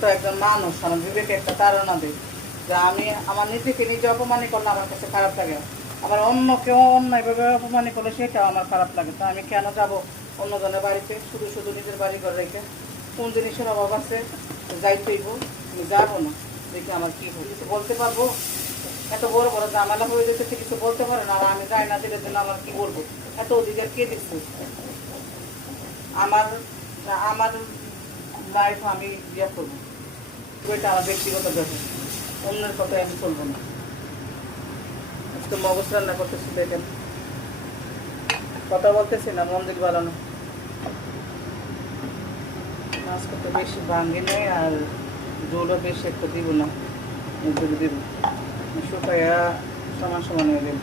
তো একজন মানুষ, আমার বিবেকে একটা তাড়না দেয় যে আমি আমার নিজেকে নিজে অপমানই করলে আমার কাছে খারাপ লাগে, আবার অন্য কেউ অন্যায়ভাবে অপমানই করলে সেটাও আমার খারাপ লাগে। তো আমি কেন যাব অন্যজনের বাড়িতে শুধু শুধু নিজের বাড়ি ঘর রেখে? কোন জিনিসের অভাব আছে যাইতেইব, আমি যাবো না। দেখি আমার কি হয়, কিছু বলতে পারবো? এত বড় বড় ঝামেলা হয়ে যেতেছে, কিছু বলতে পারে না, আর আমি যাই না দিলে জন্য আমার কি বলবো? এত অধিকার কে দিচ্ছে? আমার আমার লাইফ আমি ইয়ে করবো, ওইটা আমার ব্যক্তিগত ব্যাপার, অন্যের কথায় আমি চলবো না। আজকে মগজ রান্না করতেছি, দেখেন কথা বলতেছি না, মন্দির বানানো। আজকে তো বেশি ভাঙ্গি নেই, আর জলও বেশি একটা দিব না, দিব শুকাইয়া সমান সমান হয়ে গেল।